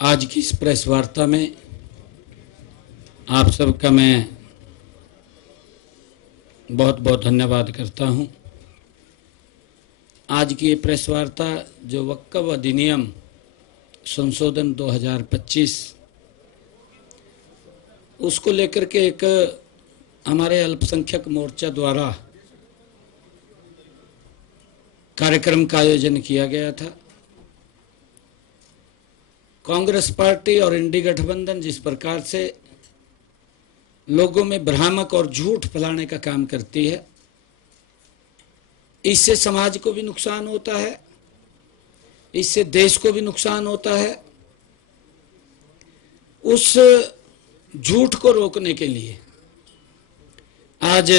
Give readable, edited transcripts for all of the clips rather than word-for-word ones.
आज की इस प्रेस वार्ता में आप सबका मैं बहुत बहुत धन्यवाद करता हूं। आज की ये प्रेस वार्ता जो वक्फ अधिनियम संशोधन 2025 उसको लेकर के एक हमारे अल्पसंख्यक मोर्चा द्वारा कार्यक्रम का आयोजन किया गया था। कांग्रेस पार्टी और इंडी गठबंधन जिस प्रकार से लोगों में भ्रामक और झूठ फैलाने का काम करती है, इससे समाज को भी नुकसान होता है, इससे देश को भी नुकसान होता है। उस झूठ को रोकने के लिए आज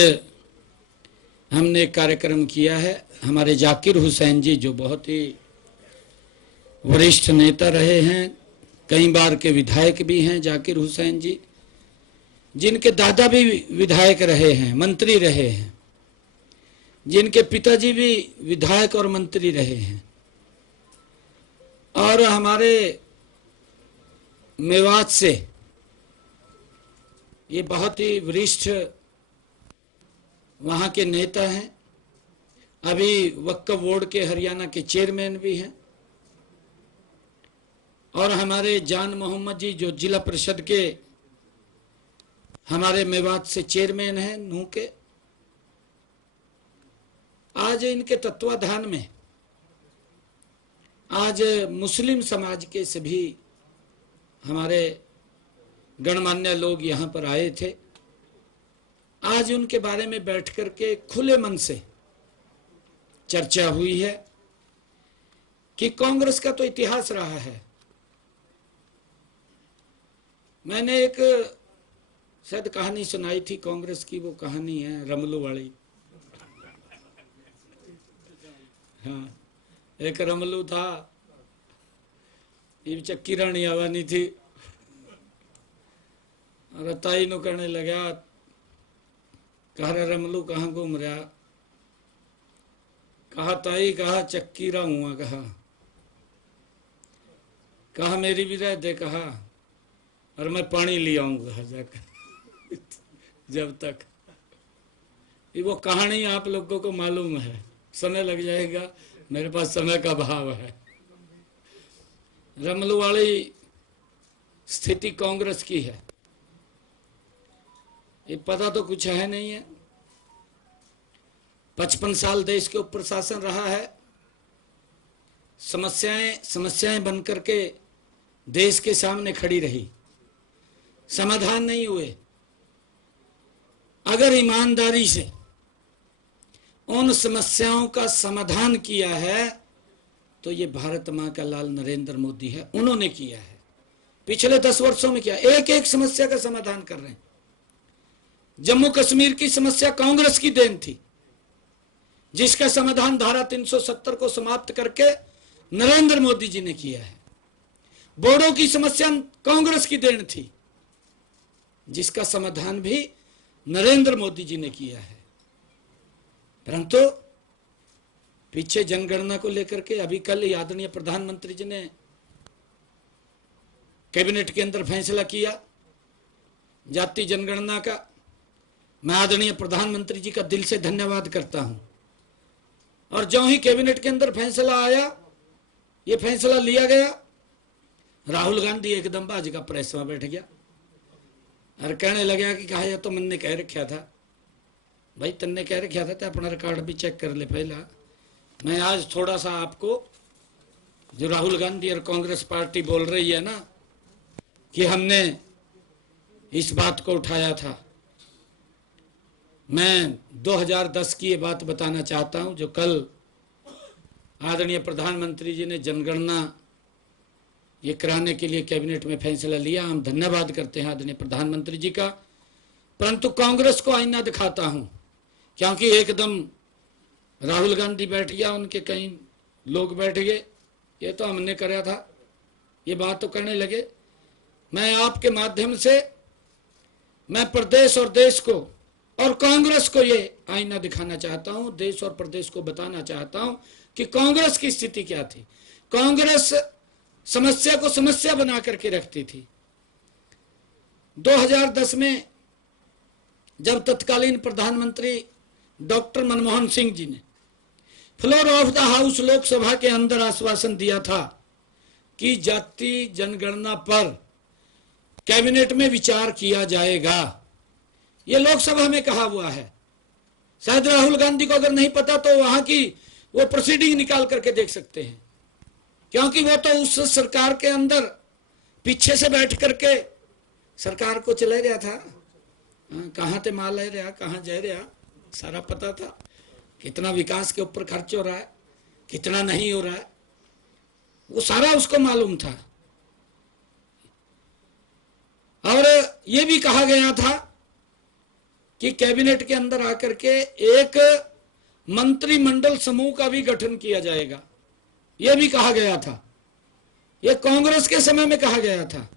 हमने एक कार्यक्रम किया है। हमारे जाकिर हुसैन जी जो बहुत ही वरिष्ठ नेता रहे हैं, कई बार के विधायक भी हैं, जाकिर हुसैन जी जिनके दादा भी विधायक रहे हैं, मंत्री रहे हैं, जिनके पिताजी भी विधायक और मंत्री रहे हैं, और हमारे मेवात से ये बहुत ही वरिष्ठ वहाँ के नेता हैं। अभी वक्फ बोर्ड के हरियाणा के चेयरमैन भी हैं, और हमारे जान मोहम्मद जी जो जिला परिषद के हमारे मेवात से चेयरमैन हैं नूह के। आज इनके तत्वाधान में आज मुस्लिम समाज के सभी हमारे गणमान्य लोग यहाँ पर आए थे। आज उनके बारे में बैठ कर के खुले मन से चर्चा हुई है कि कांग्रेस का तो इतिहास रहा है। मैंने एक शायद कहानी सुनाई थी कांग्रेस की, वो कहानी है रमलू वाली। हाँ, एक रमलू था, ये चक्की रानी आवानी थी, और ताई नु कहने लगा, कहा रमलू कहाँ घूम रहा? कहा ताई, कहा चक्की रा हुआ, कहा मेरी भी रह दे, कहा और मैं पानी ले आऊंगा जाकर जब तक। ये वो कहानी आप लोगों को मालूम है, समय लग जाएगा, मेरे पास समय का अभाव है। रमलू वाली स्थिति कांग्रेस की है, ये पता तो कुछ है नहीं है। 55 साल देश के ऊपर शासन रहा है, समस्याएं बन करके देश के सामने खड़ी रही, समाधान नहीं हुए। अगर ईमानदारी से उन समस्याओं का समाधान किया है तो ये भारत मां का लाल नरेंद्र मोदी है, उन्होंने किया है। पिछले 10 वर्षों में किया, एक एक समस्या का समाधान कर रहे हैं। जम्मू कश्मीर की समस्या कांग्रेस की देन थी, जिसका समाधान धारा 370 को समाप्त करके नरेंद्र मोदी जी ने किया है। बोडो की समस्या कांग्रेस की देन थी, जिसका समाधान भी नरेंद्र मोदी जी ने किया है। परंतु पीछे जनगणना को लेकर के अभी कल आदरणीय प्रधानमंत्री जी ने कैबिनेट के अंदर फैसला किया जाति जनगणना का। मैं आदरणीय प्रधानमंत्री जी का दिल से धन्यवाद करता हूं। और जो ही कैबिनेट के अंदर फैसला आया, ये फैसला लिया गया, राहुल गांधी एकदम बाज का प्रेस में बैठ गया और कहने लगा कि कहा, यह तो मैंने कह रखा था। भाई तन्ने कह रखा था तो अपना रिकॉर्ड भी चेक कर ले पहला। मैं आज थोड़ा सा आपको, जो राहुल गांधी और कांग्रेस पार्टी बोल रही है ना कि हमने इस बात को उठाया था, मैं 2010 की ये बात बताना चाहता हूं, जो कल आदरणीय प्रधानमंत्री जी ने जनगणना ये कराने के लिए कैबिनेट में फैसला लिया। हम धन्यवाद करते हैं आदरणीय प्रधानमंत्री जी का। परंतु कांग्रेस को आईना दिखाता हूं, क्योंकि एकदम राहुल गांधी बैठ गया, उनके कई लोग बैठ गए, ये तो हमने करा था, ये बात तो करने लगे। मैं आपके माध्यम से मैं प्रदेश और देश को और कांग्रेस को ये आईना दिखाना चाहता हूं, देश और प्रदेश को बताना चाहता हूं कि कांग्रेस की स्थिति क्या थी। कांग्रेस समस्या को समस्या बना करके रखती थी। 2010 में जब तत्कालीन प्रधानमंत्री डॉक्टर मनमोहन सिंह जी ने floor of the house Lok Sabha के अंदर आश्वासन दिया था कि जाति जनगणना पर कैबिनेट में विचार किया जाएगा, यह लोकसभा में कहा हुआ है। शायद राहुल गांधी को अगर नहीं पता तो वहां की वो प्रोसीडिंग निकाल करके देख सकते हैं, क्योंकि वो तो उस सरकार के अंदर पीछे से बैठ करके सरकार को चला रहा था। कहां ते माल ले रहा, कहां जा रहा, सारा पता था। कितना विकास के ऊपर खर्च हो रहा है, कितना नहीं हो रहा है, वो सारा उसको मालूम था। और ये भी कहा गया था कि कैबिनेट के अंदर आकर के एक मंत्रिमंडल समूह का भी गठन किया जाएगा, यह भी कहा गया था। यह कांग्रेस के समय में कहा गया था,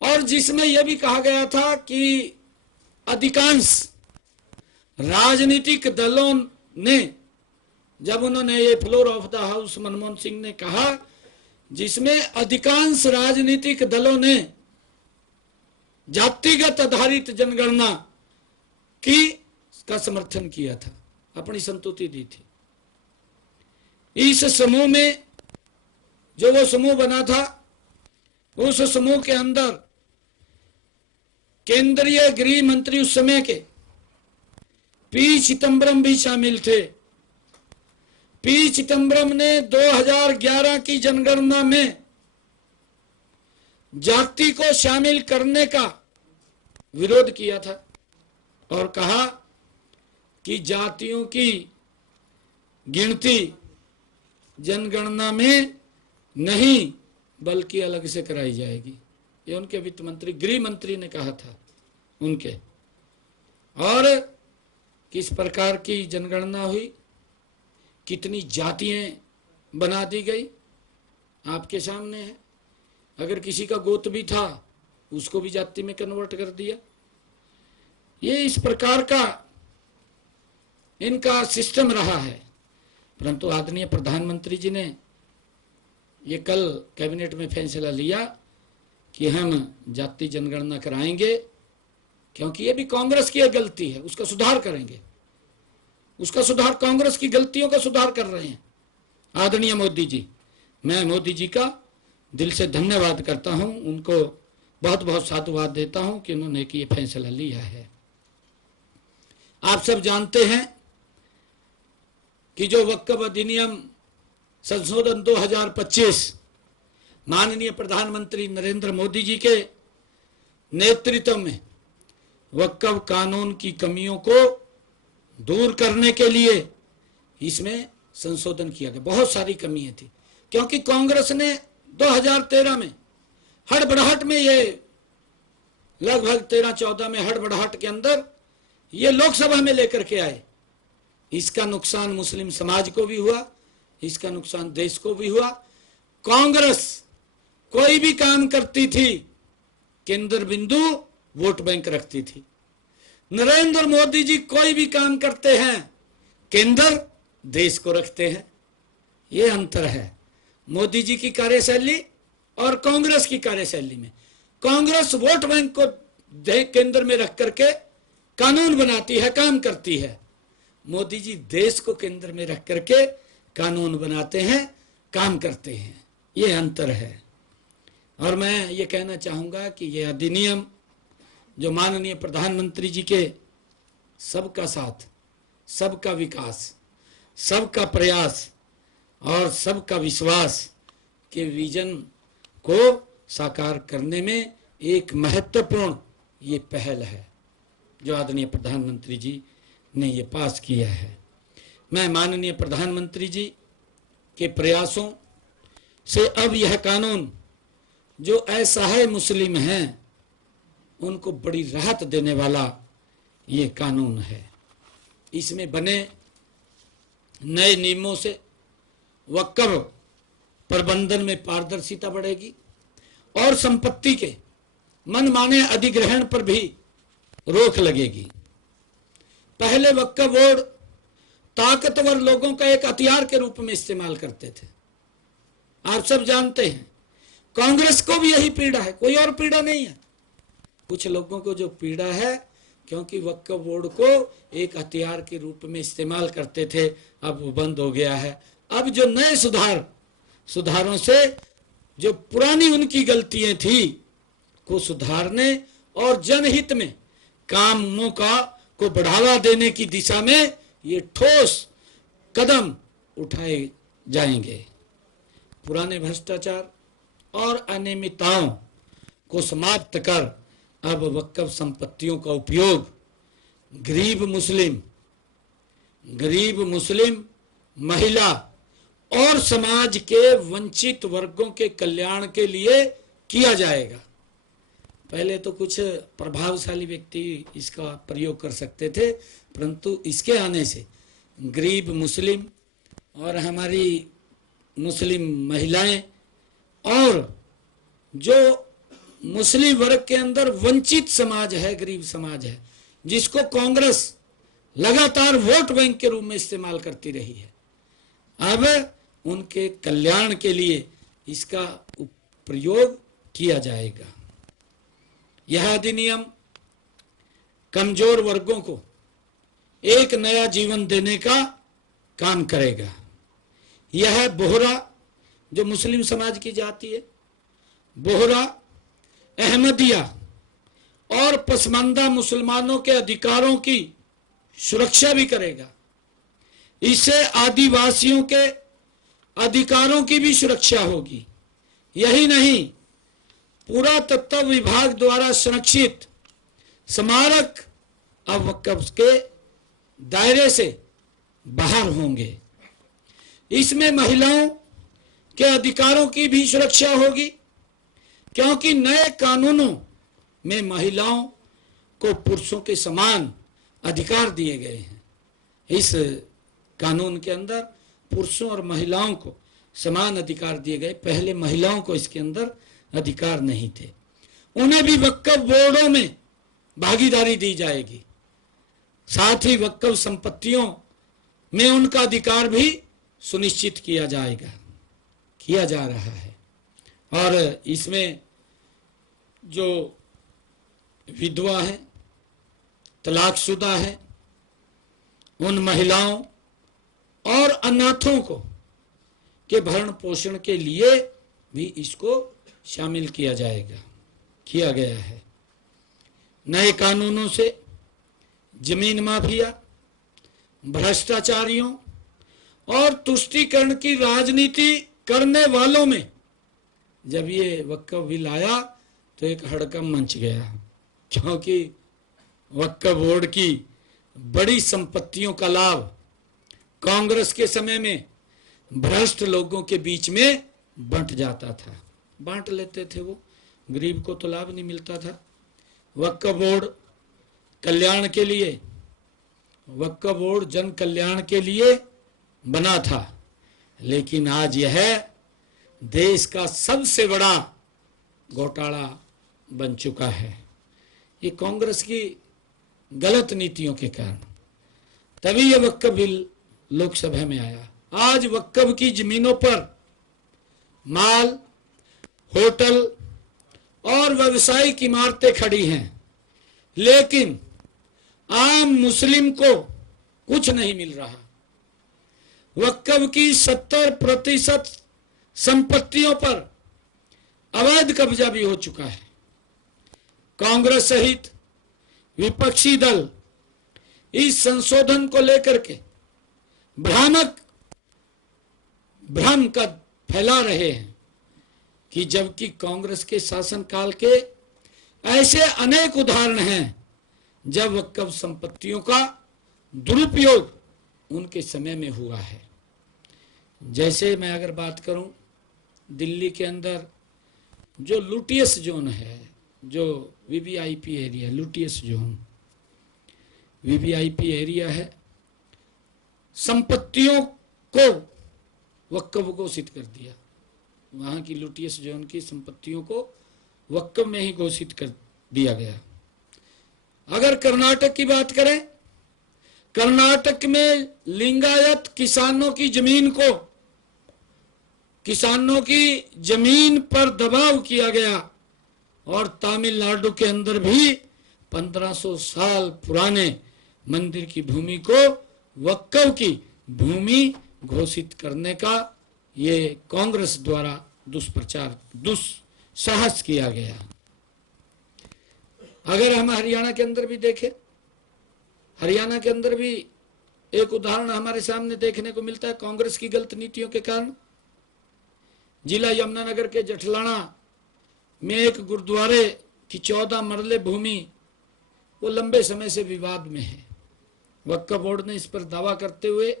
और जिसमें यह भी कहा गया था कि अधिकांश राजनीतिक दलों ने, जब उन्होंने ये floor of the house Manmohan Singh ने कहा, जिसमें अधिकांश राजनीतिक दलों ने जातिगत आधारित जनगणना की का समर्थन किया था, अपनी संतुष्टि दी थी। इस समूह में जो वो समूह बना था, उस समूह के अंदर केंद्रीय गृह मंत्री उस समय के पी चिदंबरम भी शामिल थे। पी चिदंबरम ने 2011 की जनगणना में जाति को शामिल करने का विरोध किया था और कहा कि जातियों की गिनती जनगणना में नहीं बल्कि अलग से कराई जाएगी। ये उनके वित्त मंत्री, गृह मंत्री ने कहा था उनके। और किस प्रकार की जनगणना हुई, कितनी जातियां बना दी गई, आपके सामने है। अगर किसी का गोत्र भी था उसको भी जाति में कन्वर्ट कर दिया। ये इस प्रकार का इनका सिस्टम रहा है। परंतु आदरणीय प्रधानमंत्री जी ने ये कल कैबिनेट में फैसला लिया कि हम जाति जनगणना कराएंगे, क्योंकि ये भी कांग्रेस की गलती है, उसका सुधार करेंगे। उसका सुधार, कांग्रेस की गलतियों का सुधार कर रहे हैं आदरणीय मोदी जी। मैं मोदी जी का दिल से धन्यवाद करता हूं, उनको बहुत बहुत साधुवाद देता हूं कि उन्होंने ये फैसला लिया है। आप सब जानते हैं कि जो वक्फ अधिनियम संशोधन 2025 माननीय प्रधानमंत्री नरेंद्र मोदी जी के नेतृत्व में वक्फ कानून की कमियों को दूर करने के लिए इसमें संशोधन किया गया। बहुत सारी कमियां थी, क्योंकि कांग्रेस ने 2013 में हड़बड़ाहट में, ये लगभग 13-14 में हड़बड़ाहट के अंदर ये लोकसभा में लेकर के आए। इसका नुकसान मुस्लिम समाज को भी हुआ, इसका नुकसान देश को भी हुआ। कांग्रेस कोई भी काम करती थी केंद्र बिंदु वोट बैंक रखती थी। नरेंद्र मोदी जी कोई भी काम करते हैं केंद्र देश को रखते हैं। ये अंतर है मोदी जी की कार्यशैली और कांग्रेस की कार्यशैली में। कांग्रेस वोट बैंक को केंद्र में रख करके कानून बनाती है, काम करती है। मोदी जी देश को केंद्र में रख करके कानून बनाते हैं, काम करते हैं। ये अंतर है। और मैं ये कहना चाहूंगा कि ये अधिनियम जो माननीय प्रधानमंत्री जी के सबका साथ, सबका विकास, सबका प्रयास और सबका विश्वास के विजन को साकार करने में एक महत्वपूर्ण ये पहल है जो आदरणीय प्रधानमंत्री जी ने ये पास किया है। मैं माननीय प्रधानमंत्री जी के प्रयासों से अब यह कानून जो असहाय मुस्लिम हैं उनको बड़ी राहत देने वाला ये कानून है। इसमें बने नए नियमों से वक्फ प्रबंधन में पारदर्शिता बढ़ेगी और संपत्ति के मनमाने अधिग्रहण पर भी रोक लगेगी। पहले वक्फ बोर्ड ताकतवर लोगों का एक हथियार के रूप में इस्तेमाल करते थे। आप सब जानते हैं। कांग्रेस को भी यही पीड़ा है, कोई और पीड़ा नहीं है। कुछ लोगों को जो पीड़ा है, क्योंकि वक्फ बोर्ड को एक हथियार के रूप में इस्तेमाल करते थे, अब वो बंद हो गया है। अब जो नए सुधारों से जो पुरानी उनकी गलतियां थी को सुधारने और जनहित में कामों को बढ़ावा देने की दिशा में ये ठोस कदम उठाए जाएंगे। पुराने भ्रष्टाचार और अनियमितताओं को समाप्त कर अब वक्फ संपत्तियों का उपयोग गरीब मुस्लिम, महिला और समाज के वंचित वर्गों के कल्याण के लिए किया जाएगा। पहले तो कुछ प्रभावशाली व्यक्ति इसका प्रयोग कर सकते थे, परंतु इसके आने से गरीब मुस्लिम और हमारी मुस्लिम महिलाएं और जो मुस्लिम वर्ग के अंदर वंचित समाज है, गरीब समाज है, जिसको कांग्रेस लगातार वोट बैंक के रूप में इस्तेमाल करती रही है, अब उनके कल्याण के लिए इसका प्रयोग किया जाएगा। यह अधिनियम कमजोर वर्गों को एक नया जीवन देने का काम करेगा। यह बोहरा, जो मुस्लिम समाज की जाति है, बोहरा, अहमदिया और पसमानदा मुसलमानों के अधिकारों की सुरक्षा भी करेगा। इससे आदिवासियों के अधिकारों की भी सुरक्षा होगी। यही नहीं, पुरातत्व विभाग द्वारा संरक्षित स्मारक अब वक्फ के दायरे से बाहर होंगे। इसमें महिलाओं के अधिकारों की भी सुरक्षा होगी, क्योंकि नए कानूनों में महिलाओं को पुरुषों के समान अधिकार दिए गए हैं। इस कानून के अंदर पुरुषों और महिलाओं को समान अधिकार दिए गए। पहले महिलाओं को इसके अंदर अधिकार नहीं थे। उन्हें भी वक्फ बोर्डों में भागीदारी दी जाएगी। साथ ही वक्फ संपत्तियों में उनका अधिकार भी सुनिश्चित किया जा रहा है। और इसमें जो विधवा है, तलाकशुदा है, उन महिलाओं और अनाथों को के भरण पोषण के लिए भी इसको शामिल किया गया है। नए कानूनों से जमीन माफिया, भ्रष्टाचारियों और तुष्टीकरण की राजनीति करने वालों में जब ये वक्फ बिल आया तो एक हड़कंप मच गया, क्योंकि वक्फ बोर्ड की बड़ी संपत्तियों का लाभ कांग्रेस के समय में भ्रष्ट लोगों के बीच में बंट जाता था, बांट लेते थे वो, गरीब को तो लाभ नहीं मिलता था। वक्फ बोर्ड कल्याण के लिए, वक्फ बोर्ड जन कल्याण के लिए बना था, लेकिन आज यह देश का सबसे बड़ा घोटाला बन चुका है। ये कांग्रेस की गलत नीतियों के कारण, तभी यह वक्फ बिल लोकसभा में आया। आज वक्फ की जमीनों पर माल, होटल और व्यावसायिक इमारतें खड़ी हैं, लेकिन आम मुस्लिम को कुछ नहीं मिल रहा। वक्फ की 70% संपत्तियों पर अवैध कब्जा भी हो चुका है। कांग्रेस सहित विपक्षी दल इस संशोधन को लेकर के भ्रम का फैला रहे हैं कि जबकि कांग्रेस के शासनकाल के ऐसे अनेक उदाहरण हैं जब वक्फ संपत्तियों का दुरुपयोग उनके समय में हुआ है। जैसे मैं अगर बात करूं, दिल्ली के अंदर जो लुटियस जोन है, जो VVIP area, Lutyens zone VVIP area है, संपत्तियों को वक्फ घोषित कर दिया। वहां की लुटियस जोन की संपत्तियों को वक्फ में ही घोषित कर दिया गया। अगर कर्नाटक की बात करें, कर्नाटक में लिंगायत किसानों की जमीन को किसानों की जमीन पर दबाव किया गया और तमिलनाडु के अंदर भी 1500 साल पुराने मंदिर की भूमि को वक्फ की भूमि घोषित करने का ये कांग्रेस द्वारा दुष्प्रचार दुस्साहस किया गया। अगर हम हरियाणा के अंदर भी देखें, हरियाणा के अंदर भी एक उदाहरण हमारे सामने देखने को मिलता है कांग्रेस की गलत नीतियों के कारण। जिला यमुनानगर के जठलाना में एक गुरुद्वारे की 14 मरले भूमि वो लंबे समय से विवाद में है। वक्फ बोर्ड ने इस पर दावा करते हुए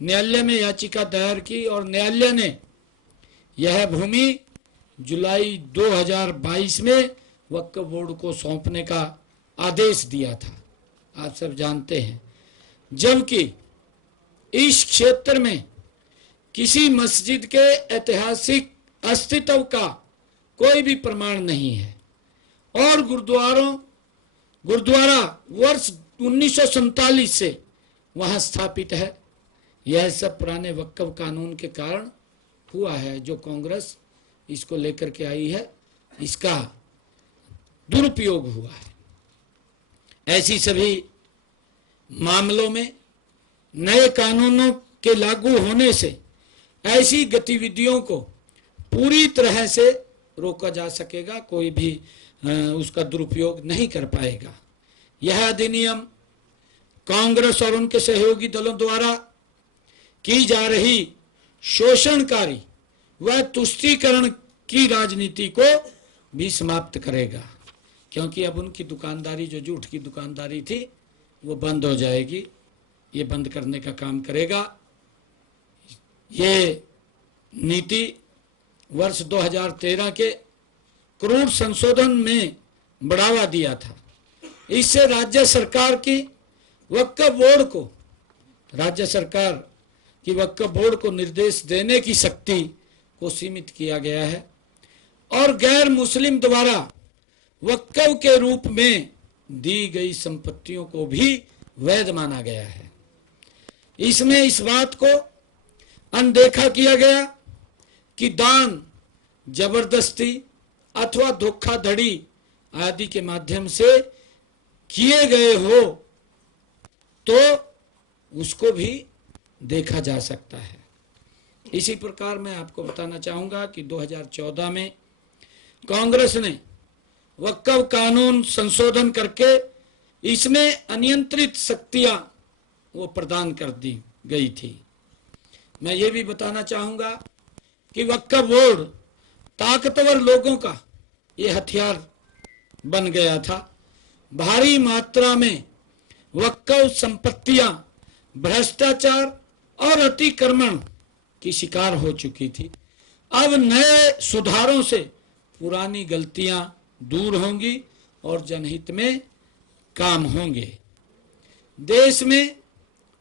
न्यायालय में याचिका दायर की और न्यायालय ने यह भूमि जुलाई 2022 में वक्फ बोर्ड को सौंपने का आदेश दिया था, आप सब जानते हैं। जबकि इस क्षेत्र में किसी मस्जिद के ऐतिहासिक अस्तित्व का कोई भी प्रमाण नहीं है और गुरुद्वारा वर्ष 1947 से वहां स्थापित है। यह सब पुराने वक्फ कानून के कारण हुआ है। जो कांग्रेस इसको लेकर के आई है, इसका दुरुपयोग हुआ है। ऐसी सभी मामलों में नए कानूनों के लागू होने से ऐसी गतिविधियों को पूरी तरह से रोका जा सकेगा, कोई भी उसका दुरुपयोग नहीं कर पाएगा। यह अधिनियम कांग्रेस और उनके सहयोगी दलों द्वारा की जा रही शोषणकारी व तुष्टीकरण की राजनीति को भी समाप्त करेगा, क्योंकि अब उनकी दुकानदारी, जो झूठ की दुकानदारी थी, वो बंद हो जाएगी। ये बंद करने का काम करेगा। ये नीति वर्ष 2013 के क्रूर संशोधन में बढ़ावा दिया था। इससे राज्य सरकार की वक्फ बोर्ड को निर्देश देने की शक्ति को सीमित किया गया है और गैर मुस्लिम द्वारा वक्फ के रूप में दी गई संपत्तियों को भी वैध माना गया है। इसमें इस बात को अनदेखा किया गया कि दान, जबरदस्ती अथवा धोखाधड़ी आदि के माध्यम से किए गए हो तो उसको भी देखा जा सकता है। इसी प्रकार मैं आपको बताना चाहूंगा कि 2014 में कांग्रेस ने वक्फ कानून संशोधन करके इसमें अनियंत्रित शक्तियां वो प्रदान कर दी गई थी। मैं ये भी बताना चाहूंगा कि वक्फ बोर्ड ताकतवर लोगों का ये हथियार बन गया था। भारी मात्रा में वक्फ संपत्तियां भ्रष्टाचार और अतिक्रमण की शिकार हो चुकी थी। अब नए सुधारों से पुरानी गलतियां दूर होंगी और जनहित में काम होंगे। देश में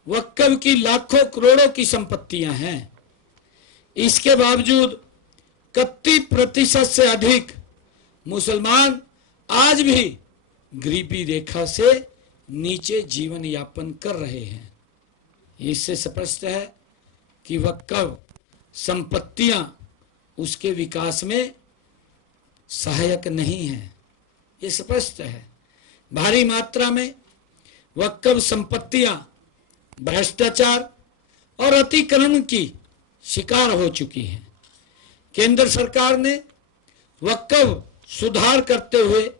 वक्फ की लाखों करोड़ों की संपत्तियां हैं। इसके बावजूद 31% से अधिक मुसलमान आज भी गरीबी रेखा से नीचे जीवन यापन कर रहे हैं। इससे स्पष्ट है कि वक्फ संपत्तियां उसके विकास में सहायक नहीं है। ये स्पष्ट है। भारी मात्रा में वक्फ संपत्तियां भ्रष्टाचार और अतिक्रमण की शिकार हो चुकी हैं। केंद्र सरकार ने वक्फ सुधार करते हुए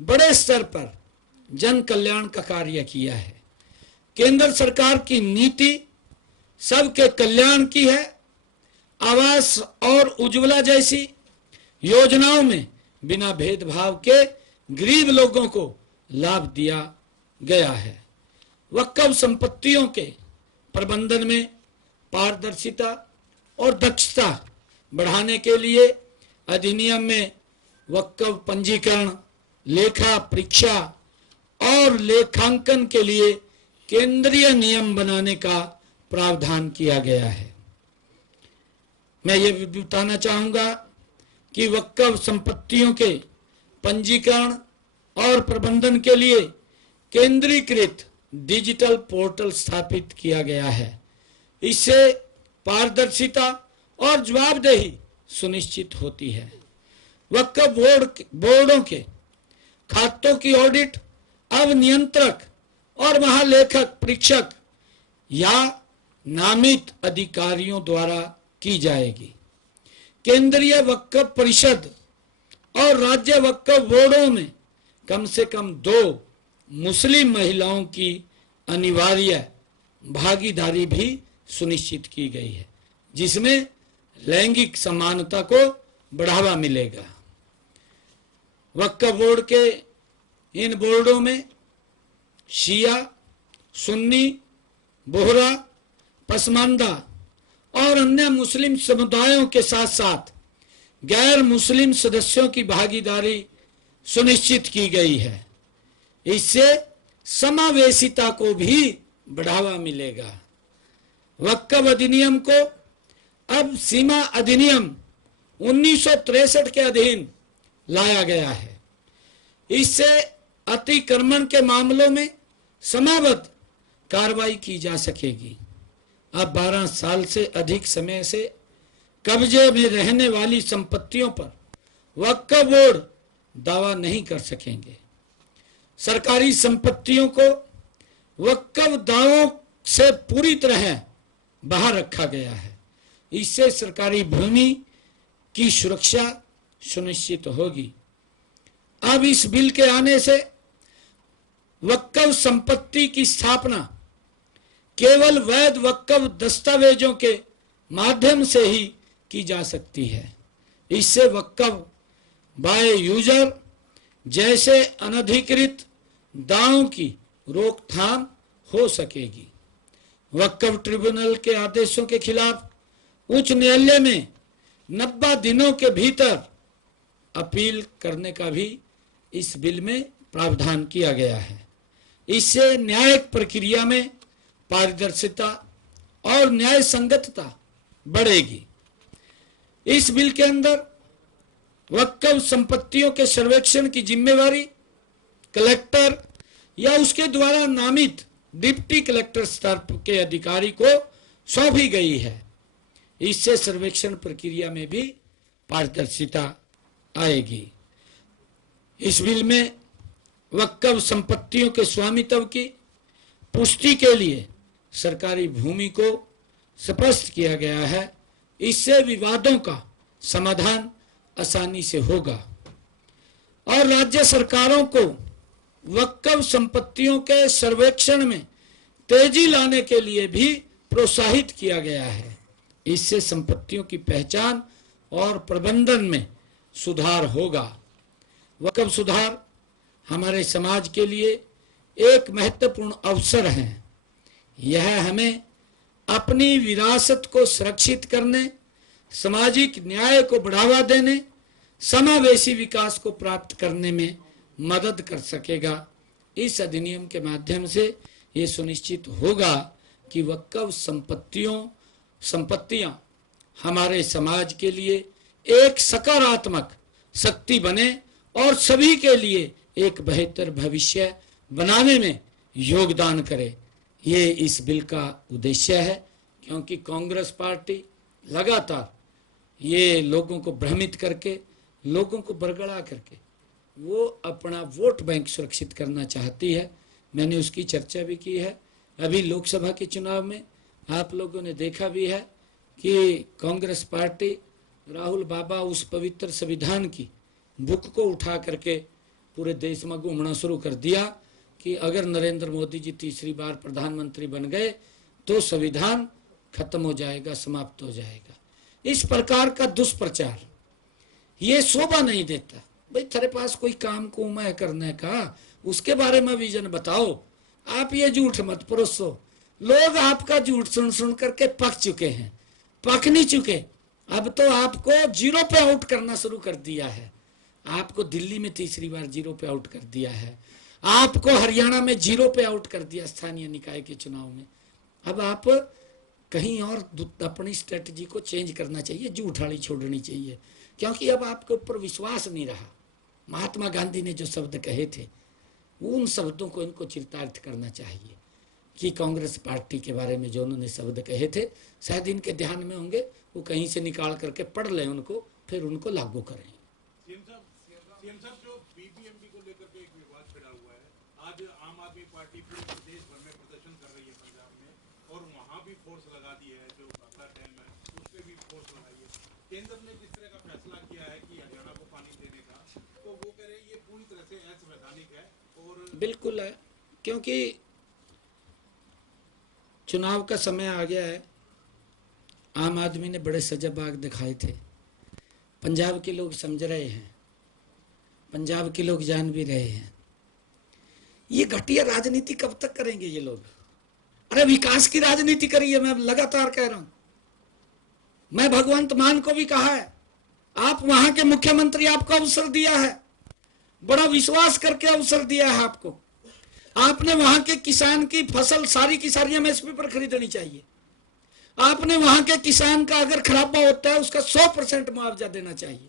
बड़े स्तर पर जन कल्याण का कार्य किया है। केंद्र सरकार की नीति सबके कल्याण की है। आवास और उज्ज्वला जैसी योजनाओं में बिना भेदभाव के गरीब लोगों को लाभ दिया गया है। वक्फ संपत्तियों के प्रबंधन में पारदर्शिता और दक्षता बढ़ाने के लिए अधिनियम में वक्फ पंजीकरण, लेखा परीक्षा और लेखांकन के लिए केंद्रीय नियम बनाने का प्रावधान किया गया है। मैं ये भी बताना चाहूंगा कि वक्फ संपत्तियों के पंजीकरण और प्रबंधन के लिए केंद्रीकृत डिजिटल पोर्टल स्थापित किया गया है। इससे पारदर्शिता और जवाबदेही सुनिश्चित होती है। वक्फ बोर्डों के खातों की ऑडिट अब नियंत्रक और महालेखक परीक्षक या नामित अधिकारियों द्वारा की जाएगी। केंद्रीय वक्फ परिषद और राज्य वक्फ बोर्डों में कम से कम 2 मुस्लिम महिलाओं की अनिवार्य भागीदारी भी सुनिश्चित की गई है, जिसमें लैंगिक समानता को बढ़ावा मिलेगा। वक्फ बोर्ड के इन बोर्डों में शिया, सुन्नी, बोहरा, पसमानदा और अन्य मुस्लिम समुदायों के साथ साथ गैर मुस्लिम सदस्यों की भागीदारी सुनिश्चित की गई है। इससे समावेशिता को भी बढ़ावा मिलेगा। वक्फ अधिनियम को अब सीमा अधिनियम 1963 के अधीन लाया गया है। इससे अतिक्रमण के मामलों में समयबद्ध कार्रवाई की जा सकेगी। अब 12 साल से अधिक समय से कब्जे में रहने वाली संपत्तियों पर वक्फ बोर्ड दावा नहीं कर सकेंगे। सरकारी संपत्तियों को वक्फ दावों से पूरी तरह बाहर रखा गया है। इससे सरकारी भूमि की सुरक्षा सुनिश्चित होगी। अब इस बिल के आने से वक्फ संपत्ति की स्थापना केवल वैध वक्फ दस्तावेजों के माध्यम से ही की जा सकती है। इससे वक्फ बाय यूजर जैसे अनधिकृत दावों की रोकथाम हो सकेगी। वक्फ ट्रिब्यूनल के आदेशों के खिलाफ उच्च न्यायालय में 90 दिनों के भीतर अपील करने का भी इस बिल में प्रावधान किया गया है। इससे न्यायिक प्रक्रिया में पारदर्शिता और न्याय संगतता बढ़ेगी। इस बिल के अंदर वक्फ संपत्तियों के सर्वेक्षण की जिम्मेवारी कलेक्टर या उसके द्वारा नामित डिप्टी कलेक्टर स्तर के अधिकारी को सौंपी गई है। इससे सर्वेक्षण प्रक्रिया में भी पारदर्शिता आएगी। इस बिल में वक्फ संपत्तियों के स्वामित्व की पुष्टि के लिए सरकारी भूमि को स्पष्ट किया गया है। इससे विवादों का समाधान आसानी से होगा और राज्य सरकारों को वक्फ संपत्तियों के सर्वेक्षण में तेजी लाने के लिए भी प्रोत्साहित किया गया है। इससे संपत्तियों की पहचान और प्रबंधन में सुधार होगा। वक्फ सुधार हमारे समाज के लिए एक महत्वपूर्ण अवसर है। यह हमें अपनी विरासत को सुरक्षित करने, सामाजिक न्याय को बढ़ावा देने, समावेशी विकास को प्राप्त करने में मदद कर सकेगा। इस अधिनियम के माध्यम से ये सुनिश्चित होगा कि वक्फ संपत्तियां हमारे समाज के लिए एक सकारात्मक शक्ति बने और सभी के लिए एक बेहतर भविष्य बनाने में योगदान करे। ये इस बिल का उद्देश्य है, क्योंकि कांग्रेस पार्टी लगातार ये लोगों को भ्रमित करके, लोगों को बरगड़ा करके वो अपना वोट बैंक सुरक्षित करना चाहती है। मैंने उसकी चर्चा भी की है। अभी लोकसभा के चुनाव में आप लोगों ने देखा भी है कि कांग्रेस पार्टी राहुल बाबा उस पवित्र संविधान की बुक को उठा करके पूरे देश में घूमना शुरू कर दिया कि अगर नरेंद्र मोदी जी तीसरी बार प्रधानमंत्री बन गए तो संविधान खत्म हो जाएगा, समाप्त हो जाएगा। इस प्रकार का दुष्प्रचार ये शोभा नहीं देता। भाई तेरे पास कोई काम कुम है करने का, उसके बारे में विजन बताओ। आप ये झूठ मत परोसो। लोग आपका झूठ सुन सुन करके पक चुके हैं, पक नहीं चुके। अब तो आपको जीरो पे आउट करना शुरू कर दिया है। आपको दिल्ली में तीसरी बार जीरो पे आउट कर दिया है, आपको हरियाणा में जीरो पे आउट कर दिया स्थानीय निकाय के चुनाव में। अब आप कहीं और अपनी स्ट्रेटजी को चेंज करना चाहिए, झूठ वाली छोड़नी चाहिए, क्योंकि अब आपके ऊपर विश्वास नहीं रहा। महात्मा गांधी ने जो शब्द कहे थे उन शब्दों को इनको चरितार्थ करना चाहिए। कि कांग्रेस पार्टी के बारे में जो उन्होंने शब्द कहे थे शायद इनके ध्यान में होंगे, वो कहीं से निकाल करके पढ़ लें उनको, फिर उनको लागू करें। सीएम साहब, जो बीबीएमबी को लेकर के एक विवाद छिड़ा हुआ है, आज आम आदमी पार्टी पूरे प्रदेश भर में प्रदर्शन कर रही है पंजाब में, और वहां भी फोर्स लगा दी है, जो बाका डैम है उससे भी फोर्स लगाई है। केंद्र ने जिस तरह का फैसला किया है कि हरियाणा को पानी देने का, तो वो कह रहे हैं ये पूरी तरह से असंवैधानिक है। और बिल्कुल है, क्योंकि चुनाव का समय आ गया है। आम आदमी ने बड़े सजाबाग दिखाए थे, पंजाब के लोग समझ रहे हैं, पंजाब के लोग जान भी रहे हैं। ये घटिया राजनीति कब तक करेंगे ये लोग? अरे विकास की राजनीति करिए, मैं लगातार कह रहा हूं। मैं भगवंत मान को भी कहा है, आप वहां के मुख्यमंत्री, आपको अवसर दिया है, बड़ा विश्वास करके अवसर दिया है आपको। आपने वहां के किसान की फसल सारी की सारी एमएसपी पर खरीदनी चाहिए। आपने वहां के किसान का अगर खराबा होता है उसका 100% मुआवजा देना चाहिए।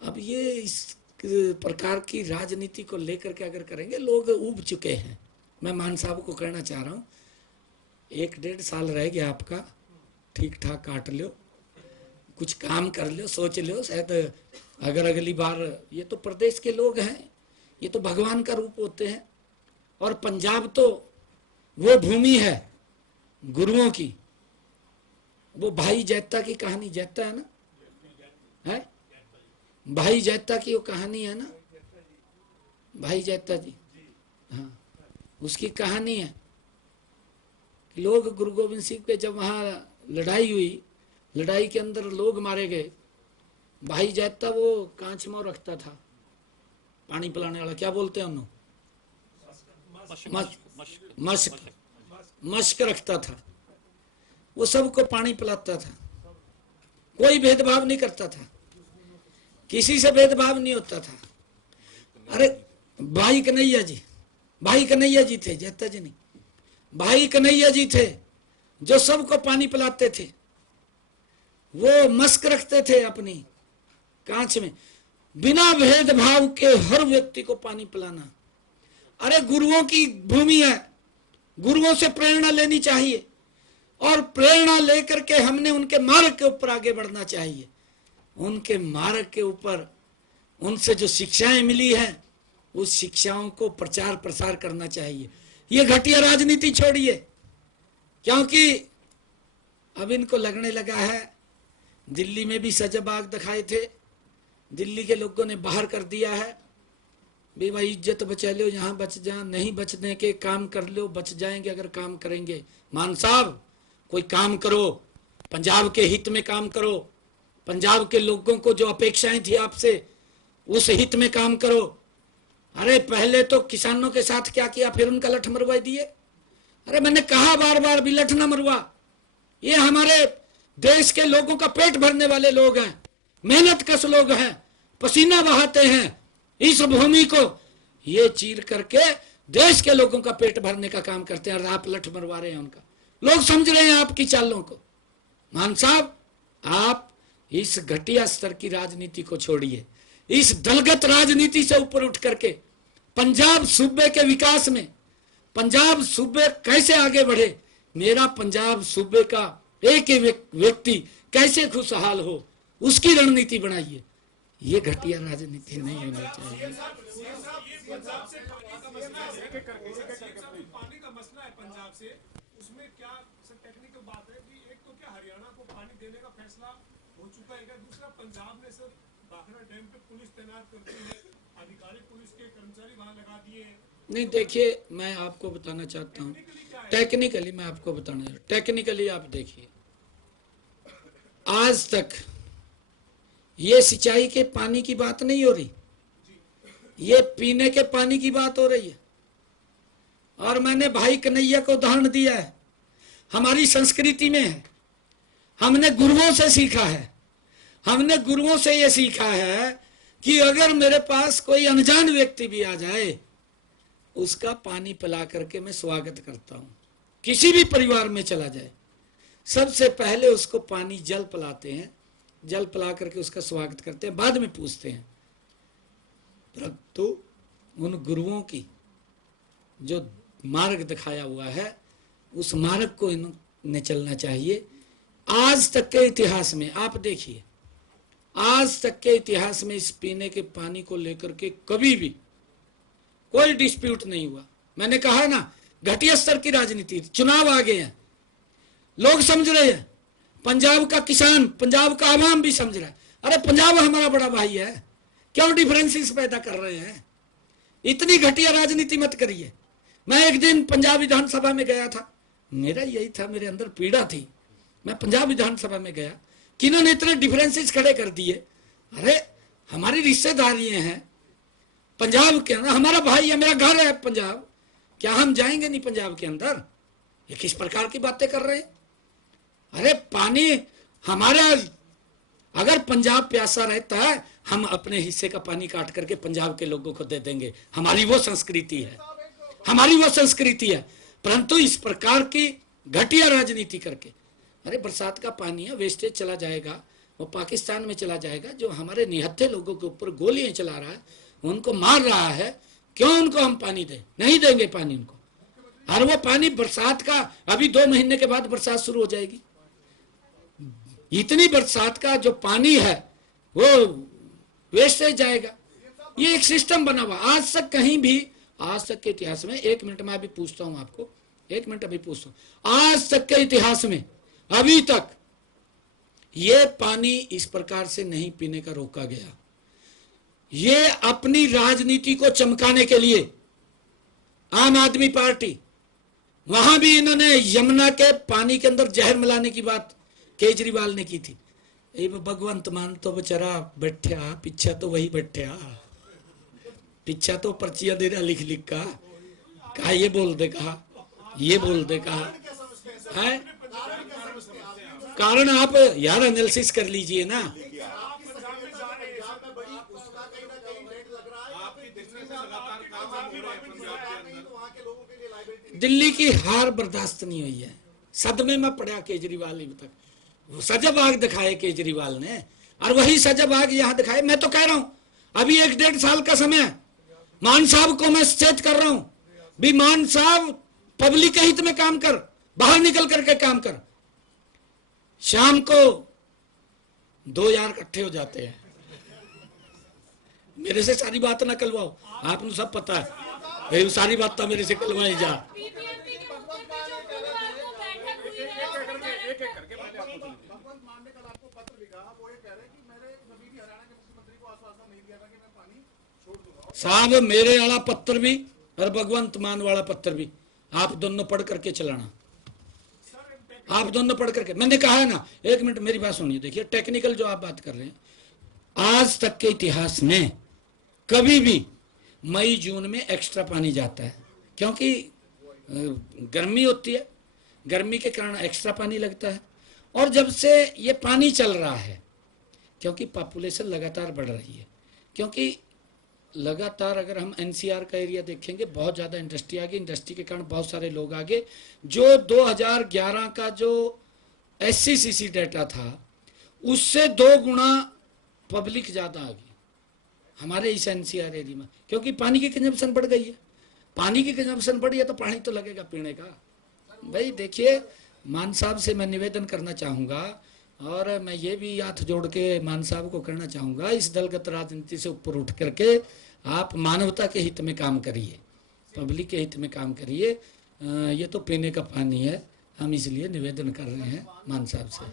अब ये इस प्रकार की राजनीति को लेकर के अगर करेंगे, लोग उब चुके हैं। मैं मान साहब को कहना चाह रहा हूं, 1-1.5 साल रह गया आपका, ठीक ठाक काट लो, कुछ काम कर लो, सोच लो, शायद अगर अगली बार। ये तो प्रदेश के लोग हैं, ये तो भगवान का रूप होते हैं। और पंजाब तो वो भूमि है गुरुओं की, वो भाई जैता की कहानी, जैता है ना, है भाई जैता की वो कहानी है ना, भाई जैता जी, हाँ, उसकी कहानी है। लोग गुरु गोविंद सिंह पे जब वहां लड़ाई हुई, लड़ाई के अंदर लोग मारे गए, भाई जैता वो कांच में रखता था, पानी पिलाने वाला, क्या बोलते हैं उन्होंने, मश्क रखता था, वो सबको पानी पिलाता था, कोई भेदभाव नहीं करता था, किसी से भेदभाव नहीं होता था। अरे भाई कन्हैया जी थे, जैता जी नहीं, भाई कन्हैया जी थे जो सबको पानी पिलाते थे। वो मस्क रखते थे अपनी कांच में, बिना भेदभाव के हर व्यक्ति को पानी पिलाना। अरे गुरुओं की भूमि है, गुरुओं से प्रेरणा लेनी चाहिए, और प्रेरणा लेकर के हमने उनके मार्ग के ऊपर आगे बढ़ना चाहिए। उनके मार्ग के ऊपर उनसे जो शिक्षाएं मिली हैं, उस शिक्षाओं को प्रचार प्रसार करना चाहिए। ये घटिया राजनीति छोड़िए, क्योंकि अब इनको लगने लगा है, दिल्ली में भी सजाबाग दिखाए थे, दिल्ली के लोगों ने बाहर कर दिया है, भाई इज्जत बचा लो, यहाँ बच जा, नहीं बचने के काम कर लो, बच जाएंगे अगर काम करेंगे। मान साहब कोई काम करो, पंजाब के हित में काम करो, पंजाब के लोगों को जो अपेक्षाएं थी आपसे उस हित में काम करो। अरे पहले तो किसानों के साथ क्या किया, फिर उनका लठ मरवा दिए। अरे मैंने कहा बार बार भी लठ न मरवा, ये हमारे देश के लोगों का पेट भरने वाले लोग हैं, मेहनत कश लोग हैं, पसीना बहाते हैं इस भूमि को, ये चीर करके देश के लोगों का पेट भरने का काम करते हैं, और आप लठ मरवा रहे हैं उनका। लोग समझ रहे हैं आपकी चालों को। मान साहब आप इस घटिया स्तर की राजनीति को छोड़िए, इस दलगत राजनीति से ऊपर उठ करके पंजाब सूबे के विकास में, पंजाब सूबे कैसे आगे बढ़े, मेरा पंजाब सूबे का एक ही व्यक्ति कैसे खुशहाल हो, उसकी रणनीति बनाइए। ये घटिया राजनीति नहीं होनी चाहिए। पानी का मसला है पंजाब से, उसमें क्या सर टेक्निकल बात है कि एक तो क्या हरियाणा को पानी देने का फैसला हो चुका है, दूसरा पंजाब ने सर भाखड़ा डैम पे पुलिस तैनात कर दी है, अधिकारी पुलिस के कर्मचारी वहां लगा दिए हैं। नहीं देखिए, मैं आपको बताना चाहता हूँ टेक्निकली, मैं आपको बताना, टेक्निकली आप देखिए, आज तक ये सिंचाई के पानी की बात नहीं हो रही, ये पीने के पानी की बात हो रही है। और मैंने भाई कन्हैया को उदाहरण दिया है, हमारी संस्कृति में है, हमने गुरुओं से सीखा है, हमने गुरुओं से यह सीखा है कि अगर मेरे पास कोई अनजान व्यक्ति भी आ जाए, उसका पानी पिला करके मैं स्वागत करता हूं। किसी भी परिवार में चला जाए, सबसे पहले उसको पानी जल पिलाते हैं, जल पिला करके उसका स्वागत करते हैं, बाद में पूछते हैं। परंतु उन गुरुओं की जो मार्ग दिखाया हुआ है, उस मार्ग को इन्हें चलना चाहिए। आज तक के इतिहास में आप देखिए, आज तक के इतिहास में इस पीने के पानी को लेकर के कभी भी कोई डिस्प्यूट नहीं हुआ। मैंने कहा ना, घटिया स्तर की राजनीति, चुनाव आ गए हैं, लोग समझ रहे हैं, पंजाब का किसान, पंजाब का आवाम भी समझ रहा है, अरे पंजाब हमारा बड़ा भाई है, क्यों डिफरेंसेस पैदा कर रहे हैं? इतनी घटिया राजनीति मत करिए। मैं एक दिन पंजाब विधानसभा में गया था, मेरा यही था, मेरे अंदर पीड़ा थी। मैं पंजाब विधानसभा में गया कि इन्होंने इतने डिफरेंसेस खड़े कर दिए। अरे हमारी रिश्तेदारी हैं पंजाब के अंदर, हमारा भाई है, मेरा घर है पंजाब, क्या हम जाएंगे नहीं पंजाब के अंदर? ये किस प्रकार की बातें कर रहे हैं? अरे पानी हमारा, अगर पंजाब प्यासा रहता है, हम अपने हिस्से का पानी काट करके पंजाब के लोगों को दे देंगे। हमारी वो संस्कृति है, हमारी वो संस्कृति है। परंतु इस प्रकार की घटिया राजनीति करके, अरे बरसात का पानी है, वेस्टेज चला जाएगा, वो पाकिस्तान में चला जाएगा। जो हमारे निहत्थे लोगों के ऊपर गोलियां चला रहा है, उनको मार रहा है, क्यों उनको हम पानी दें? नहीं देंगे पानी उनको। और वो पानी बरसात का, अभी 2 महीने के बाद बरसात शुरू हो जाएगी, इतनी बरसात का जो पानी है वो वेस्टेज जाएगा। ये एक सिस्टम बना हुआ आज तक, कहीं भी आज तक के इतिहास में। 1 मिनट में अभी पूछता हूं आपको, 1 मिनट अभी पूछता हूं, आज तक के इतिहास में अभी तक ये पानी इस प्रकार से नहीं पीने का रोका गया। ये अपनी राजनीति को चमकाने के लिए आम आदमी पार्टी, वहां भी इन्होंने यमुना के पानी के अंदर जहर मिलाने की बात केजरीवाल ने की थी। भगवंत मान तो बेचारा बैठा, पीछा तो वही बैठा, पीछा तो पर्चियां दे रहा लिख लिख का, कहा ये बोल दे, कहा ये बोल दे, कहा है कारण। आप यार एनालिसिस कर लीजिए ना। दिल्ली की हार बर्दाश्त नहीं हुई है, सदमे में पड़ा केजरीवाल। अभी तक वो सजाबाग दिखाए केजरीवाल ने, और वही सजाबाग यहां दिखाए। मैं तो कह रहा हूं अभी 1-1.5 साल का समय है, मान साहब को मैं सचेत कर रहा हूं भी, मान साहब पब्लिक के हित में काम कर, बाहर निकल करके काम कर। शाम को 2 यार इकट्ठे हो जाते हैं, मेरे से सारी बात ना कलवाओ, आपको सब पता है, सारी बात तो मेरे से कलवाई जा। साहब मेरे वाला पत्र भी और भगवंत मान वाला पत्र भी आप दोनों पढ़ करके चलाना, आप दोनों पढ़ करके। मैंने कहा है ना, 1 मिनट मेरी बात सुनिए। देखिए टेक्निकल जो आप बात कर रहे हैं, आज तक के इतिहास में कभी भी मई जून में एक्स्ट्रा पानी जाता है, क्योंकि गर्मी होती है, गर्मी के कारण एक्स्ट्रा पानी लगता है। और जब से ये पानी चल रहा है, क्योंकि पॉपुलेशन लगातार बढ़ रही है, क्योंकि लगातार अगर हम एनसीआर का एरिया देखेंगे, बहुत ज़्यादा इंडस्ट्री आ गई, इंडस्ट्री के कारण बहुत सारे लोग आ गए। जो 2011 का जो SCCC डाटा था, उससे 2 गुना पब्लिक ज़्यादा आ गई हमारे इस एनसीआर एरिया में, क्योंकि पानी की कंजम्पशन बढ़ गई है। पानी की कंजम्पशन बढ़ी है तो पानी तो लगेगा पीने का। भाई देखिए, मान साहब से मैं निवेदन करना चाहूँगा, और मैं ये भी हाथ जोड़ के मान साहब को कहना चाहूँगा, इस दलगत राजनीति से ऊपर उठ करके आप मानवता के हित में काम करिए, पब्लिक के हित में काम करिए। ये तो पीने का पानी है, हम इसलिए निवेदन कर रहे हैं मान साहब से।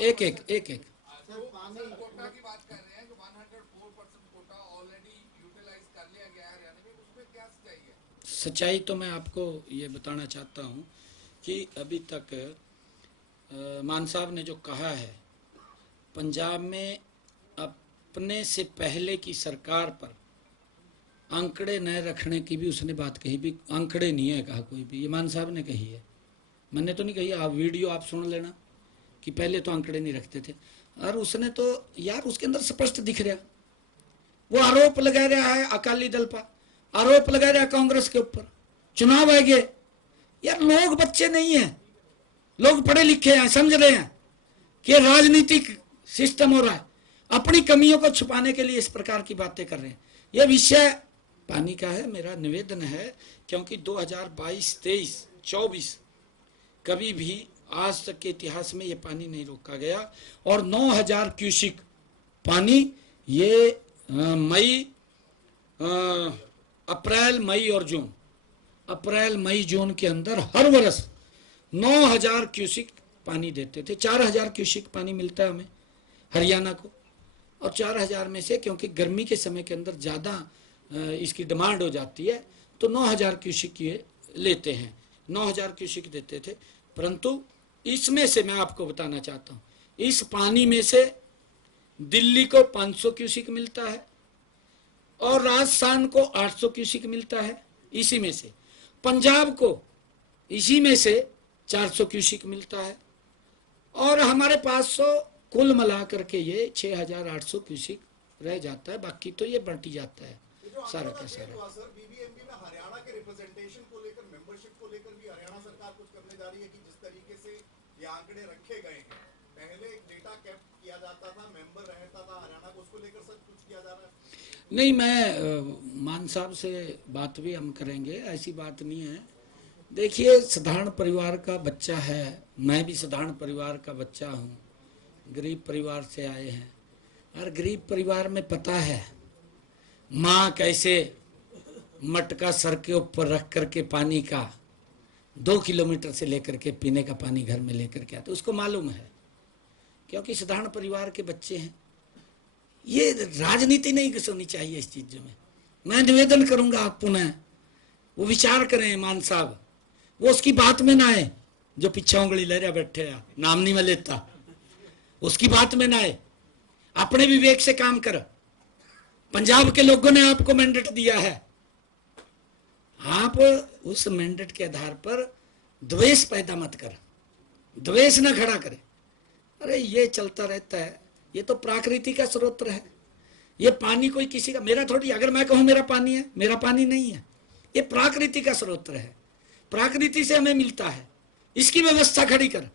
एक एक सच्चाई तो मैं आपको ये बताना चाहता हूँ कि अभी तक मान साहब ने जो कहा है, पंजाब में अपने से पहले की सरकार पर आंकड़े न रखने की भी उसने बात कही, भी आंकड़े नहीं है कहा कोई भी, ये मान साहब ने कही है, मैंने तो नहीं कही। आप वीडियो आप सुन लेना कि पहले तो आंकड़े नहीं रखते थे। और उसने तो यार उसके अंदर स्पष्ट दिख रहा, वो आरोप लगा रहा है अकाली दल पर, आरोप लगा रहा है कांग्रेस के ऊपर। चुनाव आ गए यार, लोग बच्चे नहीं हैं, लोग पढ़े लिखे हैं, समझ रहे हैं कि राजनीतिक सिस्टम हो रहा है। अपनी कमियों को छुपाने के लिए इस प्रकार की बातें कर रहे हैं। यह विषय पानी का है। मेरा निवेदन है, क्योंकि 2022, 23, 24 कभी भी आज तक के इतिहास में ये पानी नहीं रोका गया, और 9000 क्यूसिक पानी ये अप्रैल, मई और जून, अप्रैल, मई, जून के अंदर हर वर्ष 9000 क्यूसिक पानी देते थे। 4000 क्यूसिक पानी मिलता है हमें हरियाणा को, और 4000 में से क्योंकि गर्मी के समय के अंदर ज़्यादा इसकी डिमांड हो जाती है, तो 9000 क्यूसिक ये लेते हैं, 9000 क्यूसिक देते थे। परंतु इसमें से मैं आपको बताना चाहता हूँ, इस पानी में से दिल्ली को 500 क्यूसिक मिलता है और राजस्थान को 800 क्यूसिक मिलता है इसी में से, पंजाब को इसी में से 400 क्यूसिक मिलता है, और हमारे 500 कुल मिला करके ये 6800 क्यूसिक रह जाता है। बाकी तो ये बंटी जाता है सारा का सारा। सर, बीबीएमबी में हरियाणा के रिप्रेजेंटेशन को लेकर, मेंबरशिप को लेकर भी हरियाणा सरकार कुछ करने जा रही है कि जिस तरीके से ये आंकड़े रखे गए हैं, पहले एक डेटा कैप्ट किया जाता था, मेंबर रहता था हरियाणा को, उसको लेकर सर कुछ किया जा रहा है? नहीं, मैं मान साहब से बात भी हम करेंगे, ऐसी बात नहीं है। देखिए, साधारण परिवार का बच्चा है, मैं भी साधारण परिवार का बच्चा हूँ, गरीब परिवार से आए हैं, और गरीब परिवार में पता है माँ कैसे मटका सर के ऊपर रख करके पानी का 2 किलोमीटर से लेकर के पीने का पानी घर में लेकर के आते, उसको मालूम है, क्योंकि साधारण परिवार के बच्चे हैं। ये राजनीति नहीं घुसनी चाहिए इस चीज में। मैं निवेदन करूंगा, आप पुनः वो विचार करें मान साहब, वो उसकी बात में ना आए, जो पीछे उंगली ले रहा बैठे आ, नाम नहीं मैं लेता, उसकी बात में ना आए, अपने विवेक से काम कर। पंजाब के लोगों ने आपको मैंडेट दिया है, आप उस मैंडेट के आधार पर द्वेष पैदा मत कर, द्वेष ना खड़ा करे। अरे ये चलता रहता है, ये तो प्रकृति का स्रोत है, ये पानी कोई किसी का, मेरा थोड़ी, अगर मैं कहूं मेरा पानी है, मेरा पानी नहीं है, ये प्रकृति का स्रोत है, प्रकृति से हमें मिलता है, इसकी व्यवस्था खड़ी कर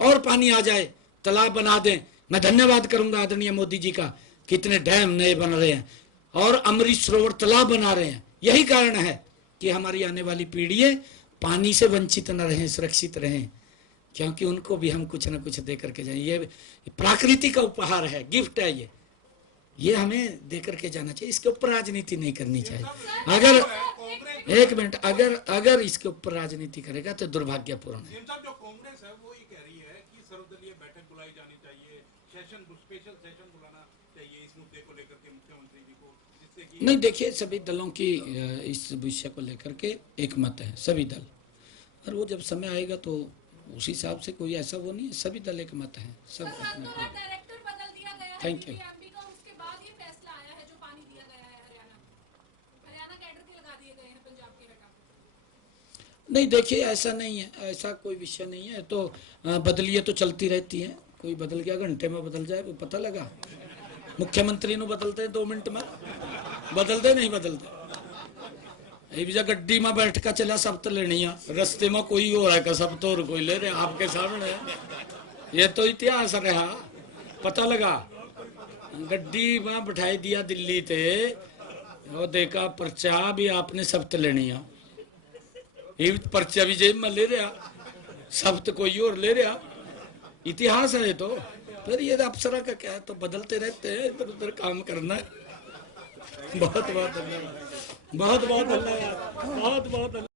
और पानी आ जाए, तालाब बना दें। मैं धन्यवाद करूंगा आदरणीय मोदी जी का, कितने डैम नए बन रहे हैं और अमृत सरोवर तालाब बना रहे हैं। यही कारण है कि हमारी आने वाली पीढ़ियां पानी से वंचित न रहें, सुरक्षित रहें, क्योंकि उनको भी हम कुछ ना कुछ दे करके जाए। ये प्रकृति का उपहार है, गिफ्ट है, ये हमें दे करके जाना चाहिए। इसके ऊपर राजनीति नहीं करनी चाहिए। अगर एक मिनट, अगर इसके ऊपर राजनीति करेगा तो दुर्भाग्यपूर्ण है। जो कांग्रेस है वो ये कह रही है कि सर्वदलीय बैठक बुलाई जानी चाहिए, स्पेशल सेशन बुलाना चाहिए इस मुद्दे को लेकर के मुख्यमंत्री जी को, जिससे कि नहीं, देखिए, सभी दलों की इस विषय को लेकर के एक मत है, सभी दल, और वो जब समय आएगा तो उस हिसाब से कोई ऐसा वो नहीं है, सभी दल एक मत है, सब अपने। डायरेक्टर बदल दिया गया है थैंक यू। बीबीएमबी का, उसके बाद ये फैसला आया है जो पानी दिया गया है हरियाणा कैडर के लगा दिए गए हैं पंजाब के हटा। नहीं, देखिए, ऐसा नहीं है, ऐसा कोई विषय नहीं है। तो बदलियाँ तो चलती रहती हैं, कोई बदल गया घंटे में बदल जाए, वो पता लगा। मुख्यमंत्री नु बदलते 2 मिनट में, बदलते नहीं बदलते। ये गड्डी में बैठ कर चला, सब तो लेनी है, रस्ते में कोई हो रहा है, सब तो और कोई ले रहे, आपके सामने। ये तो इतिहास रहा, पता लगा। गड्डी में बिठाई दिया दिल्ली ते, और देखा पर्चा भी आपने सब तो लेनी है, ये पर्चा भी जेब में ले रहा, सब तो कोई और ले रहा। इतिहास है ये तो। फिर ये अप्सरा का क्या है, तो बदलते रहते हैं, इधर उधर काम करना है। बहुत बहुत धन्यवाद, बहुत बहुत धन्यवाद, बहुत बहुत धन्यवाद।